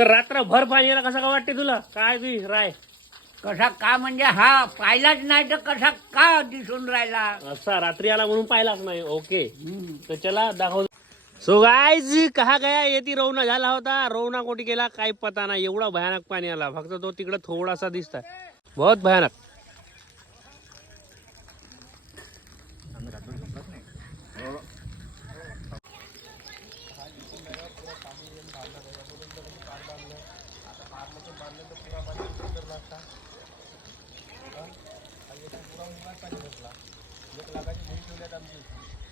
तर रात्रभर पाहिजे कसं का वाटते तुला? काय तू राय. कसा का म्हणजे हा पाहिलाच नाही तर कसा का दिसून राहिला? असा रात्री आला म्हणून पाहिलाच नाही. ओके. तर चला दाखव. सो गाय कहा गया? येती रवना झाला होता. रोवणा कोटी गेला काही पता नाही. एवढा भयानक पाणी आला. फक्त तो तिकडे थोडासा दिसता बहुत भयानक. भयानक लावून पाणी घेतला एक लाखाची मुली ठेवल्यात आमची.